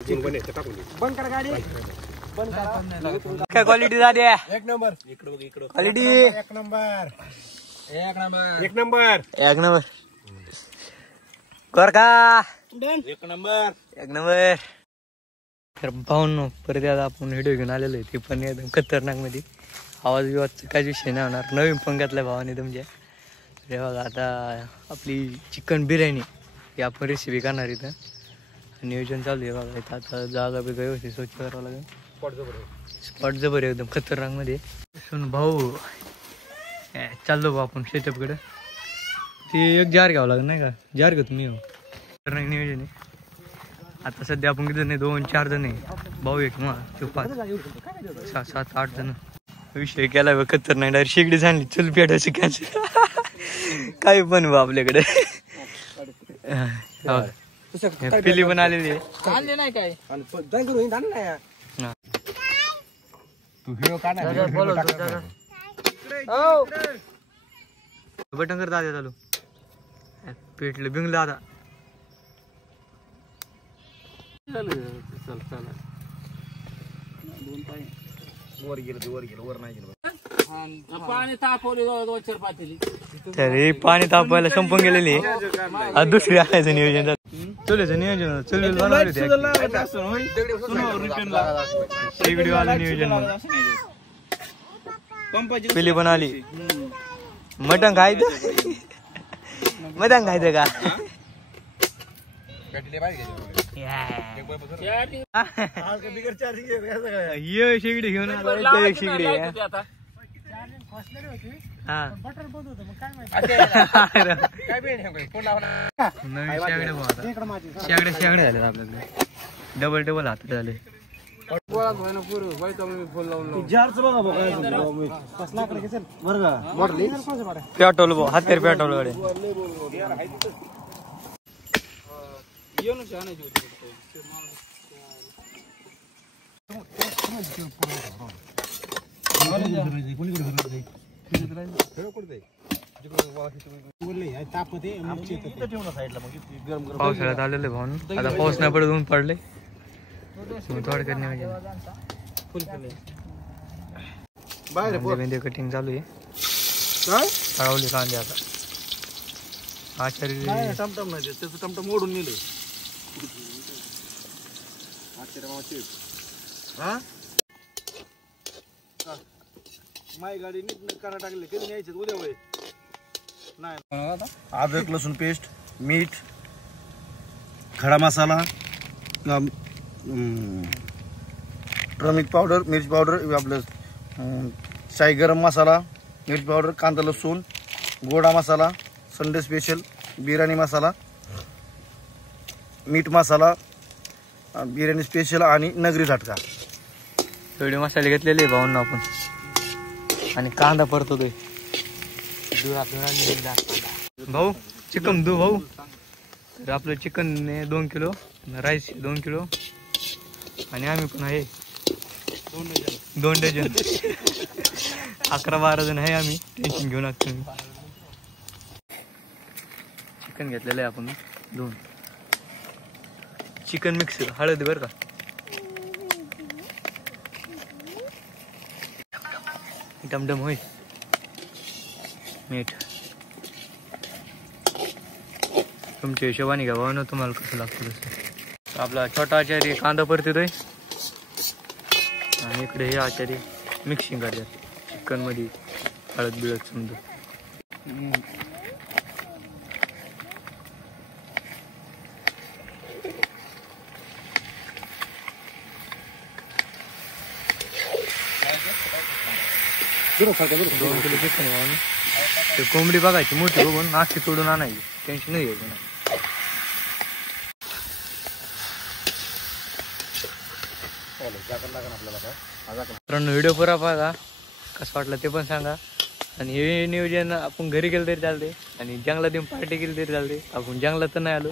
बंद कर गाडी, बंद करा. काय क्वालिटी झाली एक नंबर. क्वालिटी एक नंबर. एक नंबर. एक नंबर. एक नंबर कर का एक नंबर. एक नंबर. तर भाऊन परत आता आपण व्हिडिओ घेऊन आलेलो आहे, ते पण एकदम खतरनाक मध्ये. आवाज बिवाजचा काहीच विषय नाही होणार. नवीन फोन घातलाय भावाने तुमच्या. हे बघा आता आपली चिकन बिर्याणी ही आपण रेसिपी करणार इथं. नियोजन चालू आहे बघा. इथं आता जागा बिगा व्यवस्थित स्वच्छ करावं लागेल. स्पॉट जबर एकदम खतरनाक मध्ये. सुन भाऊ चाललो भाऊ आपण शेटअपकडे. ते एक जार घ्यावं लागेल नाही का? जार घेतो मी. खतरनाक नियोजन आहे. आता सध्या आपण किती नाही 2-4 जण आहे. भाऊ एक मग तो 5 6-7-8 जण. विषय केला खतरनाक. डायरेक्ट शेगडी झाली चुल पेटायची कॅन्सल. काही पण आपल्याकडे पिली पण आलेली आहे. नाही काय बटन कर दादा चालू. पेटलं बिंगलं आता. वर गेलं वर नाही गेलं. पाणी तापवले 2-4 पातेली. तरी पाणी तापवायला संपून गेलेली. आज दुसरी आणायचं नियोजन. चुलीचं नियोजन चुली बनवली शेगडी वाला नियोजन. पिली पण आली. मटण खायचं. मटण खायचं का? ये शेगडी घेऊन आला. एक शेगडी हा नवीन शेगड्या झाले आपल्याकडे. डबल हात झाले. पेट्रोल हातेर पेट्रोल कडे पावसाळ्यात आलेले भाऊन. आता पाऊस नाही पडत ऊन पडले. थोडक्यात मेंदे कटिंग चालू आहे. हळवली कांदे आता. आचार्य टमटम नाही त्याचं टमटम मोडून नेलं. माय गाडी नीट करा टाकले. कधी न्यायचे उद्या वय नाही. अद्रक लसूण पेस्ट, मीठ, खडा मसाला, टर्मिक पावडर, मिरची पावडर, आपलं शाही गरम मसाला, मिरची पावडर, कांदा लसूण, गोडा मसाला, संडे स्पेशल, बिर्याणी मसाला, मीठ मसाला, बिर्याणी स्पेशल आणि नगरी झटका. एवढे मसाले घेतलेले भाऊंना आपण. आणि कांदा परतोय भाऊ. चिकन दू भाऊ. तर आपलं चिकन 2 किलो, राईस 2 किलो आणि आम्ही पण आहे 2 डझन. 11-12 जण आहे आम्ही. टेन्शन घेऊ नका तुम्ही. चिकन घेतलेलं आहे आपण 2. चिकन मिक्स हळद बरं का. डमडम होय. मीठ तुमच्या हिशोबाने घ्या भाऊ ना. तुम्हाला कसं लागतं तसं. आपला छोटा आचार्य कांदा परतोय आणि इकडे हे आचार्य मिक्सिंग करतात चिकन मध्ये हळद बिळद समजा. किलो चिकन भाऊ. ते कोंबडी बघायची मोठी बघून नाकी तोडून आणायची. टेन्शन नाही घ्यायचं. मित्रांनो व्हिडिओ पुरा बघा कसं वाटलं ते पण सांगा. आणि हे नियोजन आपण घरी केलं तरी चालते आणि जंगलात येऊन पार्टी केली तरी चालते. आपण जंगलात तर नाही आलो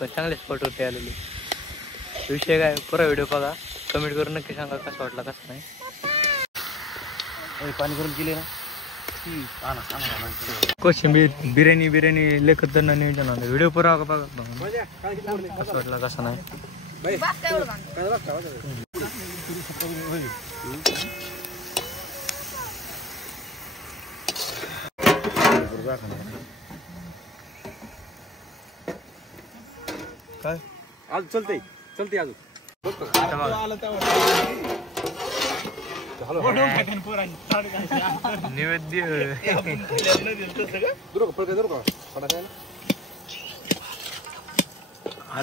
पण चांगल्या स्पॉटवरती आलेलो. विषय काय पुरा व्हिडिओ बघा. कमेंट करून नक्की सांगा कसं वाटला कसं नाही. पाणी करून केले ना. कोशिंबीर बिर्याणी लेखत नियोजन. व्हिडिओ पुरा बघा कसं वाटला कसं नाही. काय आज चलते अजून नैवेद्य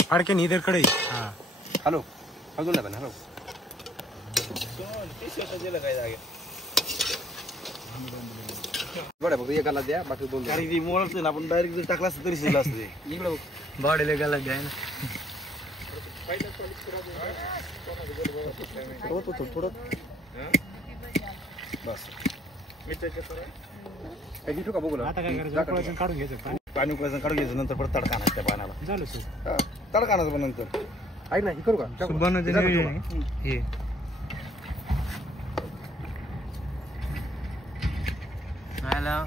फाडके नाही इधर खडे हॅलो अजून नाही पण हॅलो बरं फक्त एकाला द्या बाकी दोन द्या. कारण ती मोळच ना आपण डायरेक्ट जर टाकला असतं तरी शिजलं असतं ते. इकडं बघ. बॉडीला गेला द्याय ना थोडं बस काही घेतो का बघू आता काय करायचं काढून घ्यायचं पाणी उकळायचं काढून घ्यायचं नंतर परत तडका आणायचा त्या पाण्याला झालं तडका आणायचं पण नंतर ऐक ना हे करू का बनवते हे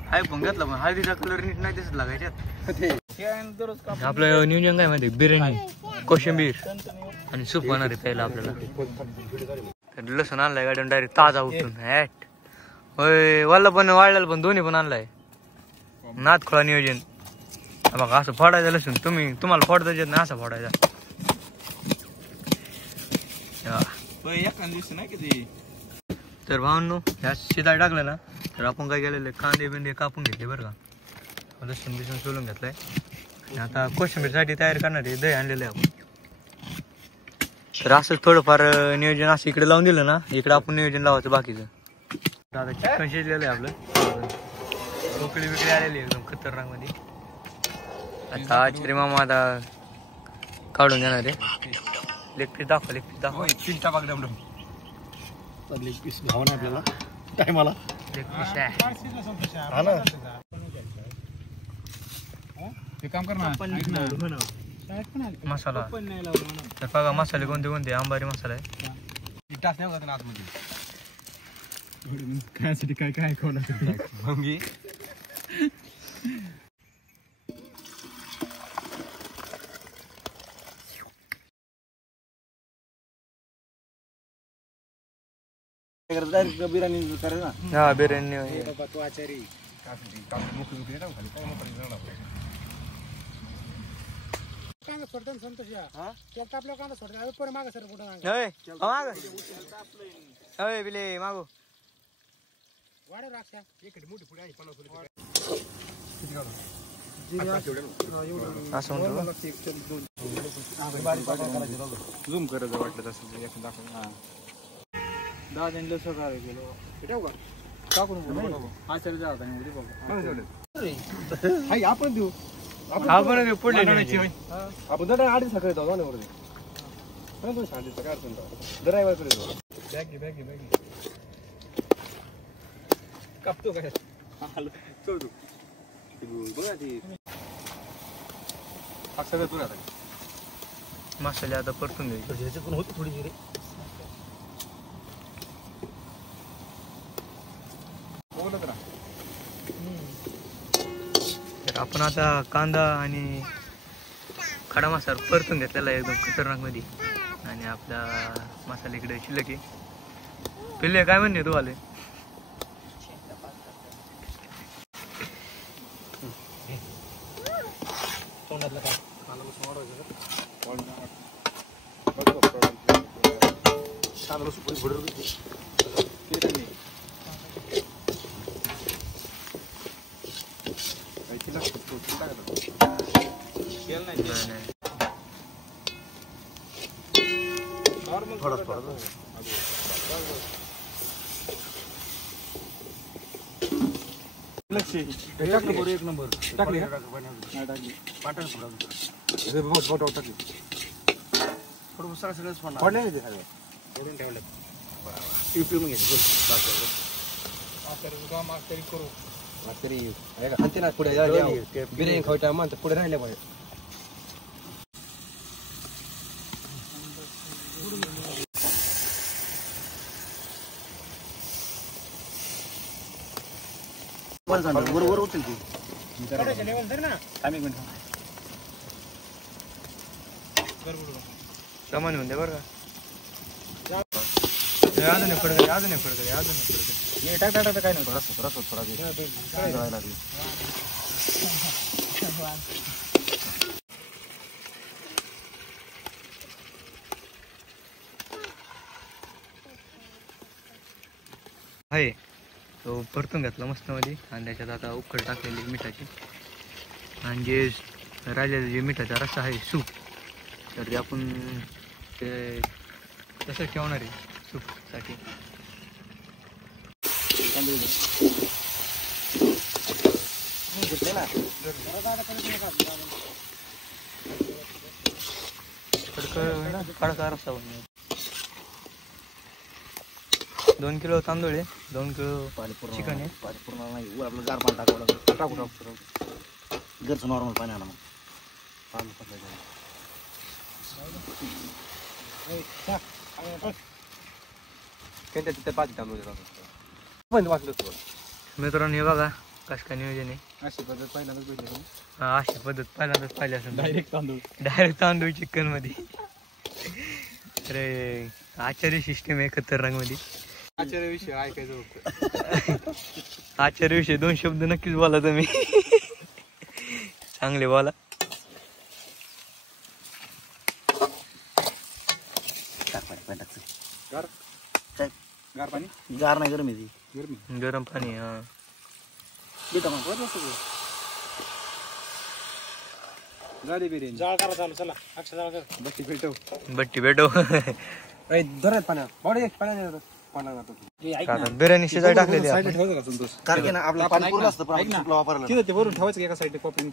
हाय पण घेतला पण हळदीचा कलर नीट नाही दिसत लागायच्यात आपलं नियोजन काय माहिती बिर्याणी कोशिंबीर आणि सूप होणार आहे प्यायला आपल्याला लसूण आणलाय गाडी डायरेक्ट ताजा उठून ॲट होय वाला पण वाळलेलं पण दोन्ही पण आणलाय नाथ खोळा नियोजन बघा असं फोडायचं लसूण तुम्हाला फोडता येत नाही असं फोडायचा तर भावांनो ह्या शिदा टाकलं ना तर आपण काय केलेलं कांदे बिंदे कापून घेतले बरं का लसूण बिसून सोलून घेतलंय आणि आता कोशिंबीरसाठी तयार करणार आहे दही आणलेलं आहे आपण तर असं थोडंफार नियोजन असं इकडे लावून दिलं ना इकडे आपण नियोजन लावायचं बाकीचं आता चिकन शिजलेलं आहे आपलं उकळी बिकळी आलेली एकदम खतरनाक मध्ये आता आचार्य मामा आता काढून घेणार आहे लेग पीस दाखवा चिंता बागडम लेग पीस घ्यावं ना आपल्याला टायमाला लेग पीस आहे हा ना ते काम कर ना मसाला तर बघा मसाले कोणते अंबारी मसाला आहे टास नाही होत ना आतमध्ये खायसाठी काय काय खावं भंगी डायरेक्ट बिर्याणी करायचं ना हा बिर्याणी मागो असं म्हणतो झूम करायचं वाटलं तसं दाखव आपण देऊ आपण पुढे आपण जर आधी सकाळी जाऊ ना शांतीचं काय अडचण ड्रायव्हर कडे बॅगी कापतो काय चोडू बघा ती सगळं तुला मसाले आता परतून द्यायचे ह्याच्यात पण होती थोडी जिरे बोलत राहा तर आपण आता कांदा आणि खडा मसाला परतून घेतलेला आहे एकदम खतरनाक मध्ये आणि आपला मसाला इकडे शिल्लक आहे पिल्ले काय म्हणणे तू आले एक नंबर टाकली पाठवलं टाकली थोडं सगळंच पडले नाही ते सगळं करून ठेवलं करू पुढे बिर्याणी खायच्या माणसं पुढे राहिले पाहिजे बरोबर होतील ती सामान म्हणते बरं का अजून पडत अजून पडत अजून पडत टाक टाक काय नाही रस थोडा जळायला लागली. आहे तो परतून घातला मस्त मध्ये आणि त्याच्यात आता उकळ टाकलेली मिठाची आणि जे राहिलेलं जे मिठाचा रस्सा आहे सूप तर ते आपण ते तसं ठेवणार आहे सूपसाठी. कडका रस्सा बनवूया. 2 किलो तांदूळ आहे 2 किलो चिकन आहे. पूर्ण नाही आपलं गार पाणी टाकावं लागेल. टाकू घरचं नॉर्मल पाणी आलं तिथे पाच तांदूळ वाचलं. मित्रांनो हे बघा कसं काय नियोजन आहे. अशी पद्धत पहिल्यांदाच भेटली. अशी पद्धत पहिल्यांदाच पाहिली असेल. डायरेक्ट तांदूळ चिकन मध्ये. अरे आचार्य सिस्टीम आहे खतरनाक मध्ये. आचार्याविषयी ऐकायचं होतं. आचार्याविषयी 2 शब्द नक्कीच बोला तुम्ही. चांगले बोला. गार पाणी गार नाही गरम आहे ती. गरम पाणी. हा झाली बिर्याणी. जाळ करा चालू. चला अक्षय जाळ कर. बट्टी भेटव. बट्टी भेटो. धरत पाण्या पाणी बिर्याणी शिजाय टाकलेली साईड ठेवायचं का संतोष. कारण की ना आपलं पाणी पुरलं असतं पण आपण वापरलं तिथं ते भरून ठेवायचं एका साईड कॉपी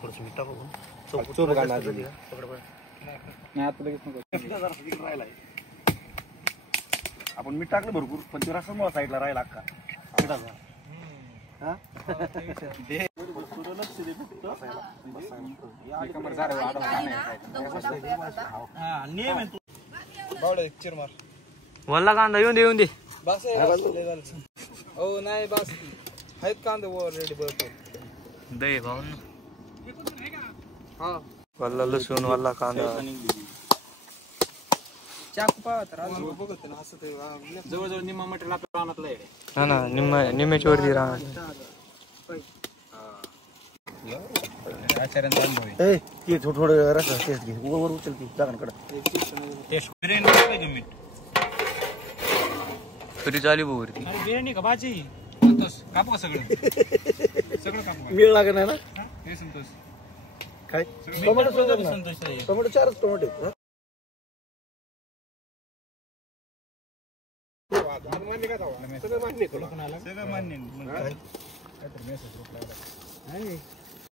थोडंसं मीठ टाकू. चोप घालणार नाही आता लगेच नको. राहिलाय आपण मीठ टाकलं भरपूर पण ते रस्सा मला साईडला राहिला अख्खा मिठाचा. वल्ला कांदा येऊन दे. हो नाही बस आहेत कांदे ऑलरेडी बरोबर. दही भाऊन वल्ला लसूण वल्ला कांदा. चाकू पाहत बघत ना असं ते जवळजवळ निम्मा मटेरियल आपल्या रानातलं आहे. हा ना निम्म्याच्या वरती राहणार. आचार्यांचा अनुभव आहे. ते थोडं रस्सा टेस्ट घे वर उचल की जागांकडे. तरी चाली वरती. बिर्याणी का भाजी संतोष कापू का सगळं. सगळं कापू मिळ लागत नाही ना. हे संतोष काय टोमॅटो टोमॅटो 4च टोमॅटो.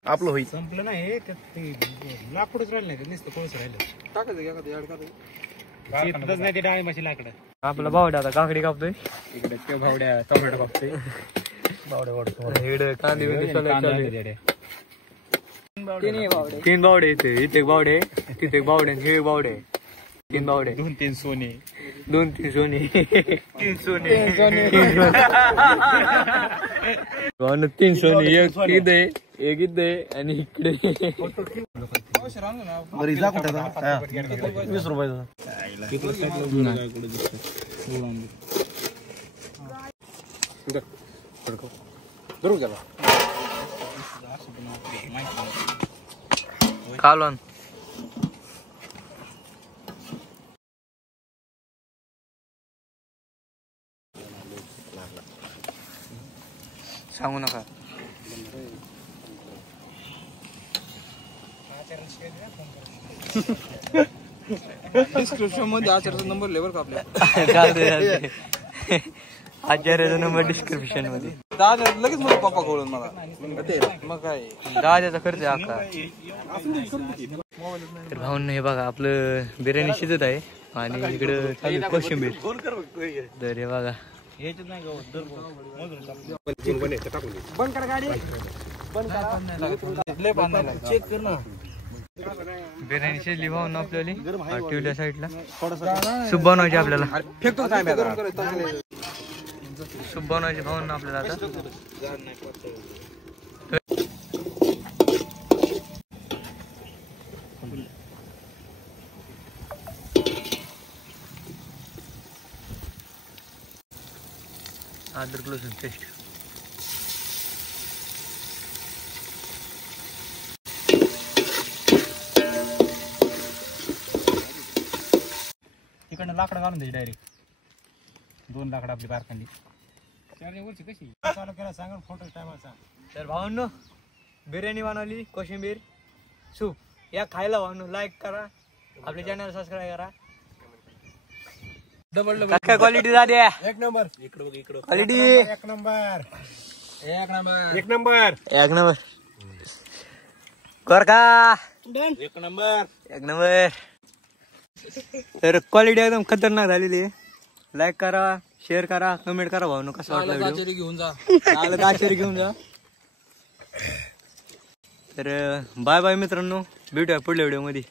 आपलं होईल. संपलं नाही लाकडच राहिलं नाही नुसतं कोळस राहिलं. टाकायचं नाही ते डाळिंबाची लाकडं. आपला भावड्या आता काकडी कापतोय. इकडे ते भावड्या टोमॅटो कापतोय. इकडे कांदे बिंदे 3 बावडे इथे एक बावडे तिथे एक बावडे हे एक बावडे 3 बावडे 2-3 सोने 2-3 सोने 3 सोने 3 सोने एक इथे आणि इकडे. बरी जा कुठे 20 रुपयाचा. धरून गेला कालवण. सांगू नका. डिस्क्रिप्शन मध्ये आचार्याचा नंबर लेवर का आपल्या. आचार्याचा नंबर डिस्क्रिप्शन मध्ये. लगेच मला पप्पा कळून मला मग काय दहाचा खर्च अख्खा. तर भाऊन हे बघा आपलं बिर्याणी शिजत आहे आणि इकडं चालू कोशिंबीर. तर हे बघा बंद करा गाडी बंद करा. चेक कर ना. बिर्याणी शिजली भाऊन आपल्याला ठेवल्या साईडला. सूप बनवायची आपल्याला. फेकतो सूप बनवायची भाऊन आपल्याला आता. अद्रक लसूण पेस्ट. तिकडनं लाकडं घालून द्यायची डायरेक्ट 2 लाकडं आपली बारकांडी वर्षी कशी चालू केला सांगा फोटो टायमाचा. तर भावांनो बिर्याणी बनवली कोशिंबीर सूप या खायला भावांनो. लाईक करा आपल्या चॅनल सबस्क्राईब करा. काय क्वालिटी झाली एक नंबर क्वालिटी एक नंबर एक नंबर एक नंबर एक नंबर कर का एक नंबर एक नंबर. तर क्वालिटी एकदम खतरनाक झालेली आहे. लाईक करा शेअर करा कमेंट करा भाऊ कसं वाटलं व्हिडिओ. घेऊन जा आलं काचेरी घेऊन जा. तर बाय बाय मित्रांनो भेटूया पुढल्या व्हिडिओ मध्ये.